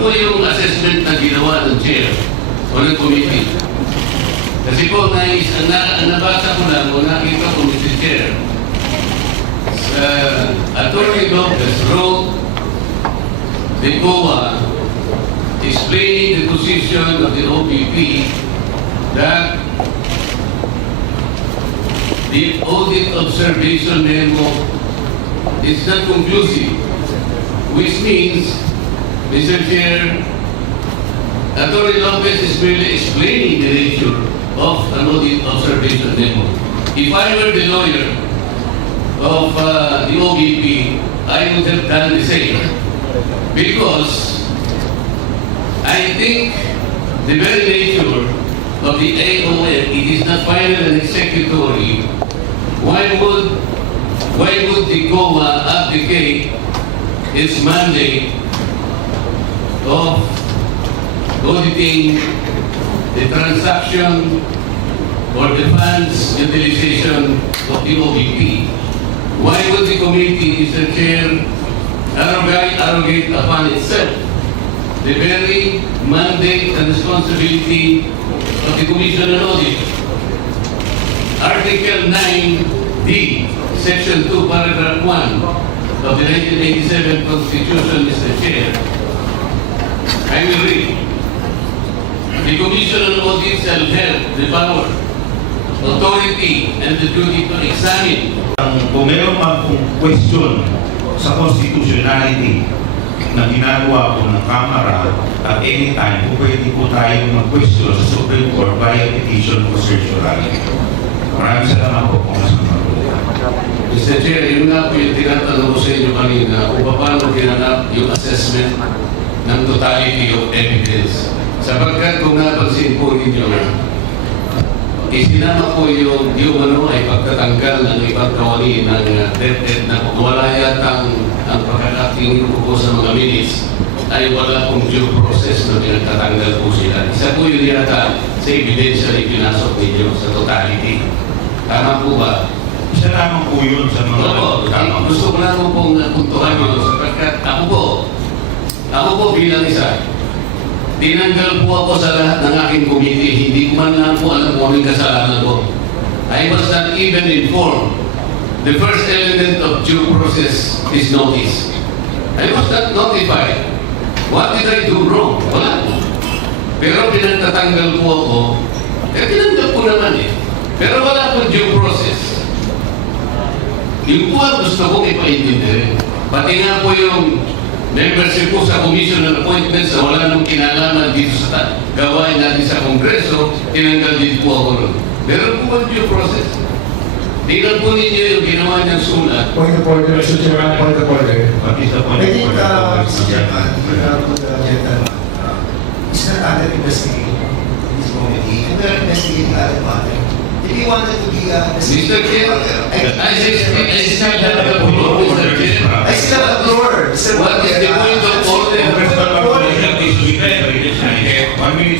po yung assessment na ginawa ng chair o ng committee? Kasi po, nabasa ko lang o nakita ko, Mr. Chair, Attorney Lopez wrote the COA explaining the position of the OPP that the audit observation memo is not conclusive, which means, Mr. Chair, Attorney Lopez is merely explaining the nature of an audit observation memo. If I were the lawyer of the OBP, I would have done the same. Because I think the very nature of the AOM, it is not final and executory. Why would the COA abdicate its mandate of auditing the transaction or the funds utilization of the OBP? Why would the committee, Mr. Chair, arrogate upon itself the very mandate and responsibility of the Commission on Audit? Article 9D, Section 2, Paragraph 1 of the 1987 Constitution, Mr. Chair. I will read. The Commission on Audit shall have the power, authority, and the duty to examine. Kung meron man kung question sa constitutionality na ginagawa po ng Kamara, at any time po pwede po tayong mag-question sa Supreme Court via petition for certiorari. Maraming salamat po kung nasunod. Mr. Chair, yun nga po yung tinatanong ko sa inyo kanina kung paano ginanap yung assessment ng totality of evidence. Sapagkat kung napansin po ninyo, isinama po yung ay pagtatanggal ng ibang kawani ng DepEd na wala yatang ang pagkakatingin ko po sa mga minutes ay wala pong due process na pinagtatanggal po sila. Isa po yun yata sa ebidensya na pinasok ninyo sa totality. Tama po ba? Isa lamang po yun sa mga... Opo, gusto ko naman pong puntuhan yun sapagkat ako po bilang isa, tinanggal po ako sa lahat ng aking committee. Hindi ko man lang po alam kung anong kasalanan ko. I was not even informed. The first element of due process is notice. I was not notified. What did I do wrong? Wala po. Pero pinagtatanggal po ako. Tinanggal po naman eh. Pero wala po due process. Yung po ang gusto kong ipaintindi. Pati nga po yung membership po sa Commission on Appointments na wala nang kinalaman dito sa gawain natin sa Kongreso, tinanggal din po ako ron. Meron po ang due process. Tingnan po ninyo yung ginawa niyang sulat. Point of order, Mr. Chairman, point of order. What is the point I of think, order? Mr. Chairman, gentleman, is not under investigation in this committee. And we are investigating other matter. If you wanted to be Mr. Chair, I still have the floor, Mr. Chair. I still have the floor. What is the point of order?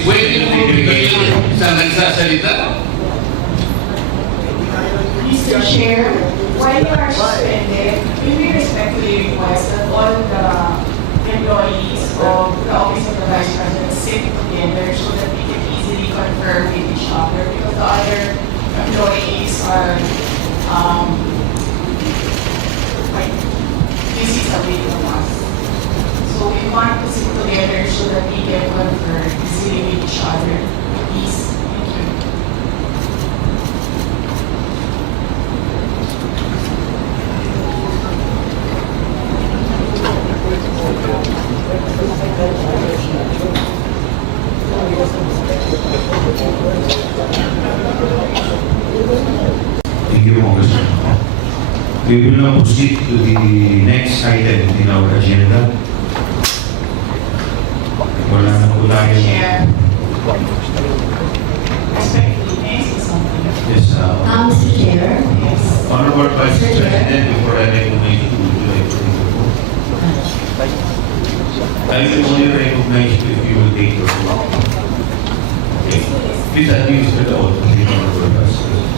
Pwede po bigyan sa nagsasalita? Mr. Chair, while you are suspended, we will respectfully request that all the employees of the Office of the Vice President sit together so that we can easily confer with each other because the other employees are quite busy away from us. So we want to sit together so that we can confer easily with each other. Please, thank you. Thank you, Congressman. We will now proceed to the next item in our agenda. Wala na po tayo. Chair. Respectfully, may I say something? Yes, Mr. Chair. Yes. Honorable Vice President, before I recognize you, would you like to take the floor? I will only recognize you if you will take your floor. Okay. Please administer the oath of the Honorable Vice President.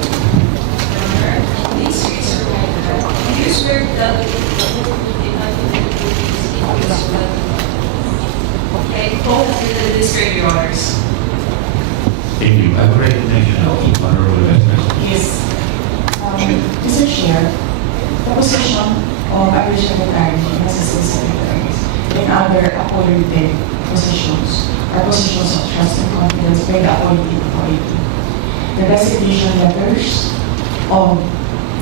Please raise your right hand. Do you swear that you will not do the Both of the district, Your Honors. Thank you. I have already mentioned Honorable Vice President. Yes. Mr. Chair, the position of Average Secretary and Assistant Secretaries and other appointed positions are positions of trust and confidence by the appointing authority. The resignation letters of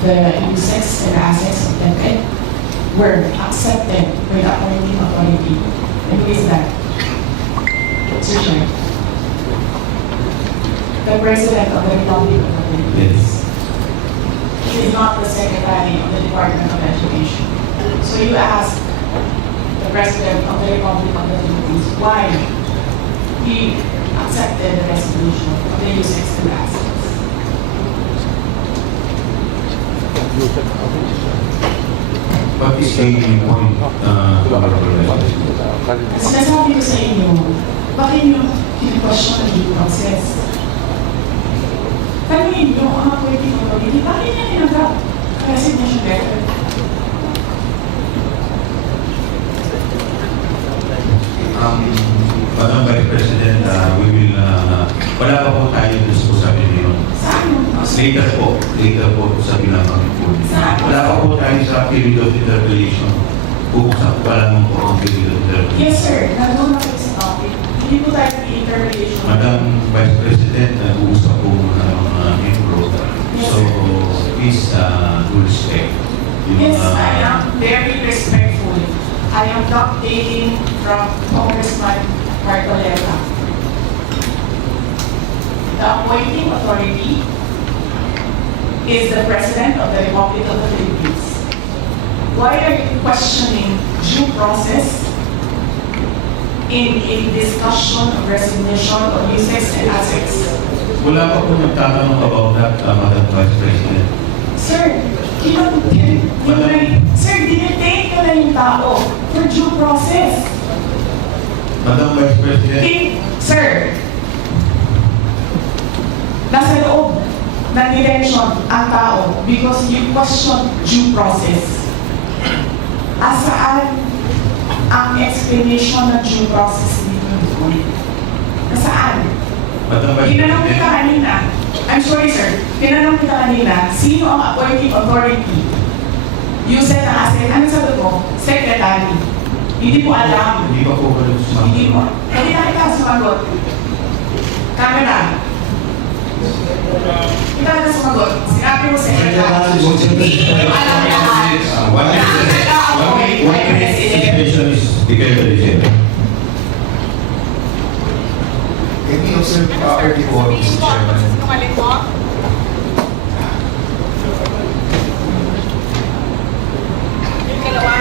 the USEX and assets of DepEd were accepted by the appointing authority. And who is that? Mr. Chair. The President of the Republic of the Philippines. He is not the Secretary of the Department of Education. So you ask the President of the Republic of the Philippines why he accepted the resignation of the USEX and assets. What is the point, Honorable Vice President? Sinasabi ko sa inyo, bakit nyo question ang due process? Tanungin nyo ang appointing authority, bakit niya tinanggap ang resignation letter? Madam Vice President, we will, wala pa po tayo gusto sabi niyo. Saan mo? Later po sa binabanggit po. Wala pa po tayo sa period of interpellation. Buksan pa lang po ang period of interpellation. Yes sir, nandun na kayo sa topic. Hindi po tayo interrelation. Madam Vice President, nag-uusap po muna ng mga membro. So, please do respect. Yes, I am very respectful. I am not taking from Congressman Marcoleta. The appointing authority is the President of the Republic of the Philippines. Why are you questioning due process in a discussion of resignation of USEX and assets? Wala pa po nagtatanong about that, Madam Vice President. Sir, dinetake ka na yung tao for due process. Madam Vice President, Sir, nasa loob ng detention ang tao because you question due process. Asaan ang explanation ng due process dito? Nasaan? Madam Vice Tinanong kita President, kanina, I'm sorry sir, tinanong kita kanina, sino ang appointing authority? You said na asset, ano sabi ko? Secretary. Hindi po alam. hindi pa po kayo Hindi sumagot. mo. Hindi na kita sumagot. Camera. Kita na sumagot. Sinabi mo secretary. Hindi mo alam lahat. One minute situation is declared the decision. Can we observe proper decorum, Mr. Chairman? Sinungaling mo? Yung dalawa?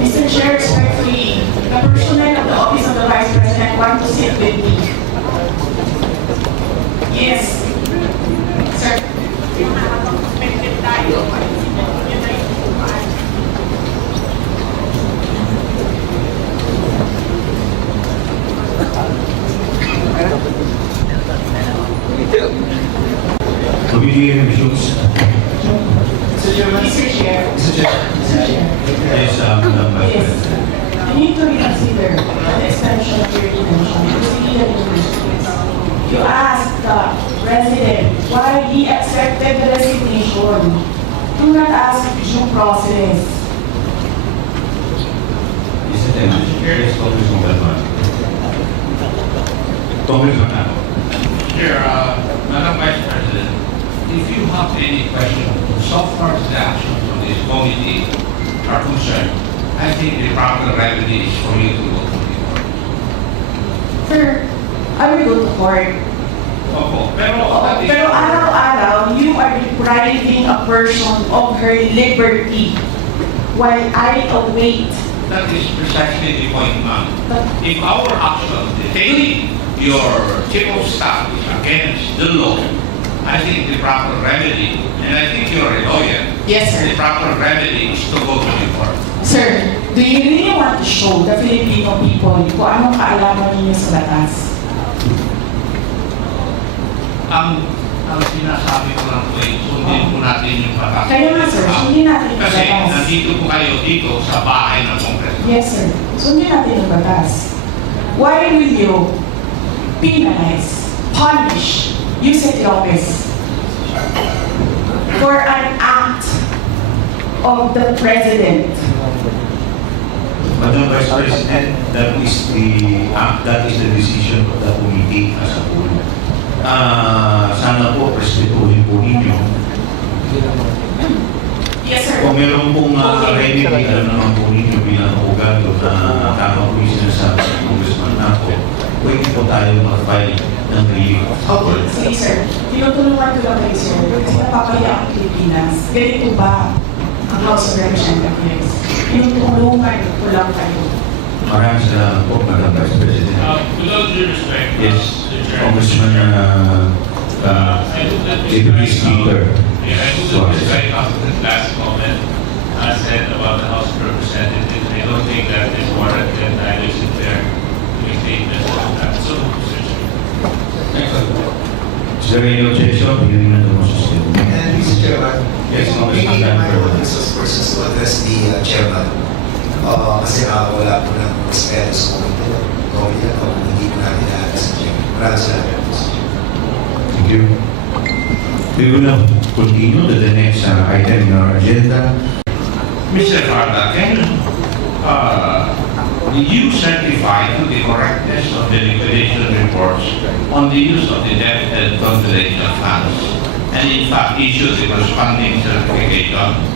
Mr. Chair, respectfully, the personnel of the Office of the Vice President want to sit with me. Yes. Sir. Obedient issues. Mr. Chairman? Mr. Chair. Mr. Chairman? Mr. Chair. Yes, Madam Vice Yes. President. You need to reconsider the extension of your detention because you need You asked the president why he accepted the resignation. Do not ask due process. Mr. Chairman, yes, Congressman Galvan. Congressman Ako. Chair, Madam Vice President, if you have any question so far as the actions of this committee are concerned, I think the proper remedy is for you to go to the court. Sir, I will go to court. Opo, pero that is... Pero araw-araw, you are depriving a person of her liberty while I await. That is precisely the point, ma'am. If our action detaining your chief of staff is against the law, I think the proper remedy, and I think you're a lawyer, Yes, the sir. proper remedy is to go to the court. Sir, do you really want to show the Filipino people kung anong kaalaman ninyo sa batas? Ang sinasabi ko lang po ay sundin po natin yung batas. Kaya nga, sir, sundin natin yung Kasi batas. nandito po kayo dito sa bahay ng Kongreso. Yes, sir. Sundin natin yung batas. Why will you penalize, punish Yusek Lopez for an act of the President? Madam Vice President, that is the decision of the committee as a whole. Sana po, respetuhin po ninyo. Yes, sir. Kung meron pong remedy, alam naman po ninyo bilang abogado na tama po yung sinasabi ng Congressman Ako, pwede po tayo mag-file ng relief. Okay, sige sir. Tinutulungan ko lang kayo sir kasi napapahiya ang Pilipinas. Ganito ba ang House of Representatives? Tinutulungan ko lang kayo. Maraming salamat po, Madam Vice President. With all due respect, Yes, Mr. Chair, Congressman I looked at this Deputy guy Speaker. Yeah, I looked at this guy after the last comment I said about the House of Representatives. I don't think that is warranted. I listen there to make statements like that. So, Mr. Chair. Is there any objection? Hearing none, the motion is tabled. And Mr. Chairman, Yes, we Congressman need my Danford. own resource persons to address the chairman. Kasi nakawala po ng respeto sa komite o hindi po natin na-address sa chairman. Maraming salamat po. Thank you. We will now continue to the next item in our agenda. Mr. Farda, can you certify to the correctness of the liquidation reports on the use of the debt and confidential funds and in fact issue the corresponding certification?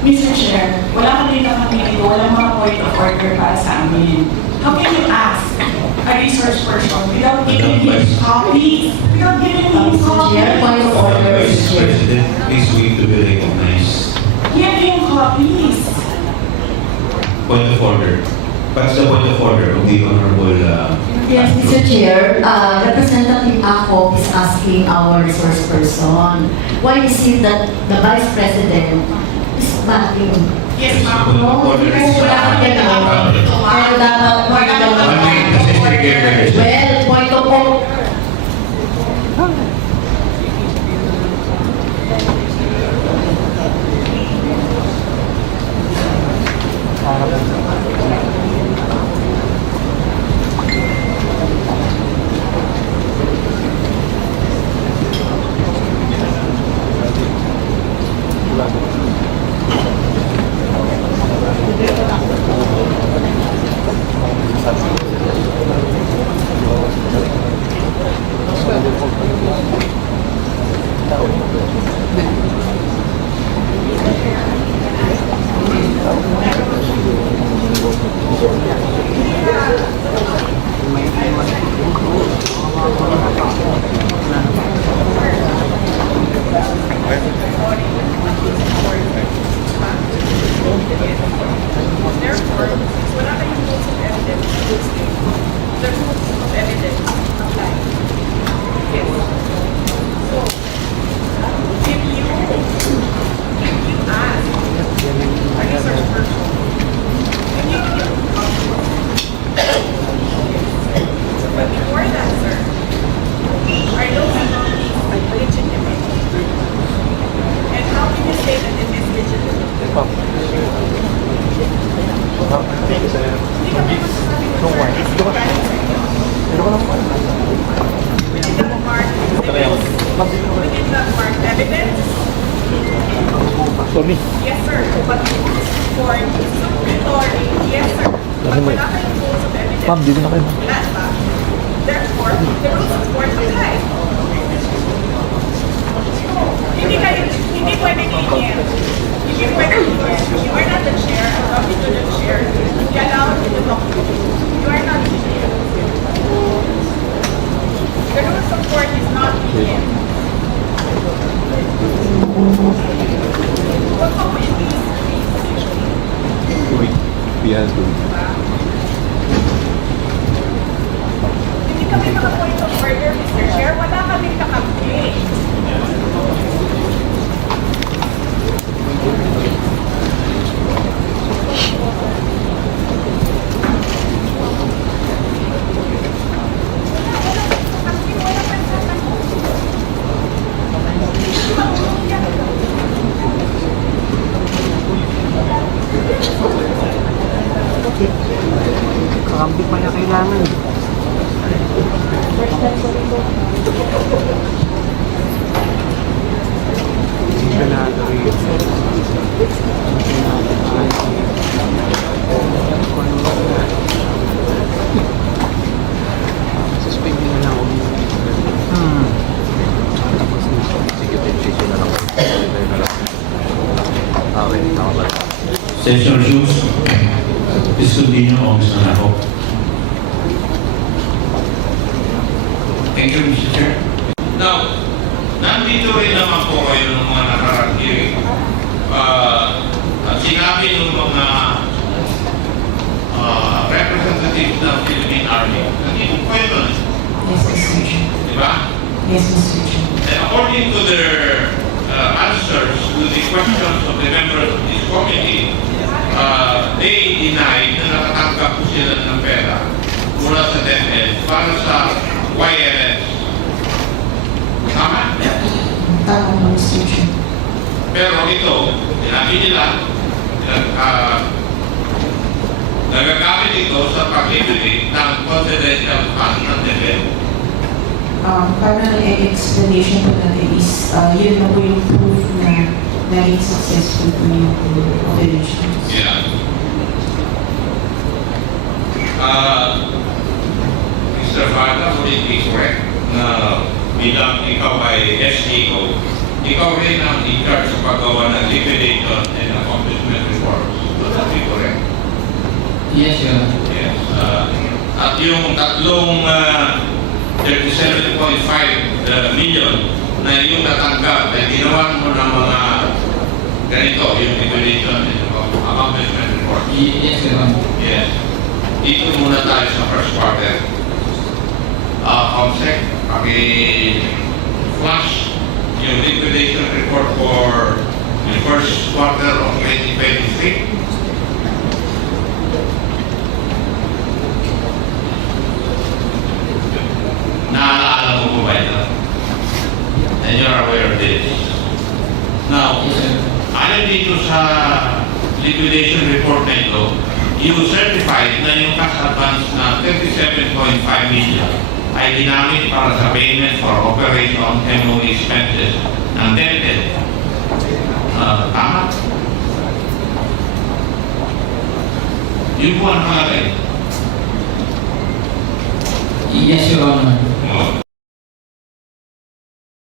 Mr. Chair, wala kami dito, walang mga point of order para sa amin. How can you ask a resource person without giving him copies? Without giving him copies? point of order. Vice President, please wait to be recognized. Give him copies. Point of order. What's the point of order of the Honorable Yes, Mr. Chair, Representative Ako is asking our resource person, why is it that the Vice President is backing? Yes, ma'am. Point of order is Pero dapat well, point of order. Therefore, since wala kayong rules of evidence, the rules of evidence apply. Yes. So, if you ask a research person, you need to give but before that, sir, are those nominees legitimate? And how can you say that it is legitimate? Hindi ka naman sasabi ko, sir, it's within the mark evidence, within the mark evidence, Sorry. Yes, sir. But for supplementary, yes, sir. But wala kayong rules of evidence. Ma'am, dito na kayo. Wala ba? Therefore, the rules of court apply. Hindi pwede ganyan. Hindi pwede ganyan. You are not the chair. I'm talking to the chair. You allow me to talk to you. You are not the chair. The rules of court is not lenient. What how is this? Yan, Hindi kami naka-point of order, Mr. Chair. Wala kaming kakampi. Kakampi pa na kailangan. Suspending na lang ako. Session resumes. Please continue, Congressman Ako. Thank you, Mr. Chair. Now, nandito rin naman po kayo ng mga nakarang hearing. At sinabi ng mga representatives ng Philippine Army, nandito po yun. Yes, Mr. Chair. Di ba? Yes, Mr. Chair. And according to their answers to the questions of the members of this committee, they denied na nakatanggap po sila ng pera mula sa DepEd para sa YLS. Tama? Tama mo, Mr. Chair. Pero ito, sinabi nila, nagagamit ito sa pag-ibig ng confidential fund ng DepEd. Parang explanation po natin is, yun na po yung proof na naging successful po yung operations. Yeah. Mr. Varda, would it be correct na bilang ikaw ay SEO, ikaw rin ang in-charge sa paggawa ng liquidation and accomplishment reports? Would that be correct? Yes, Your Honor. Yes. At yung tatlong 37.5 million na yung natanggap ay ginawa mo ng mga ganito, yung liquidation and accomplishment report. Yes, Your Honor. Yes. Dito muna tayo sa first quarter. Comsec, paki-flash yung liquidation report for the first quarter of 2023. Naaalala mo po ba ito? And you're aware of this. Now, ayon dito sa liquidation report na ito, you certified na yung cash advance na 37.5 million ay ginamit para sa payment for operation MO expenses ng DepEd. Tama? Yun po ang nakalagay. Yes, Your Honor.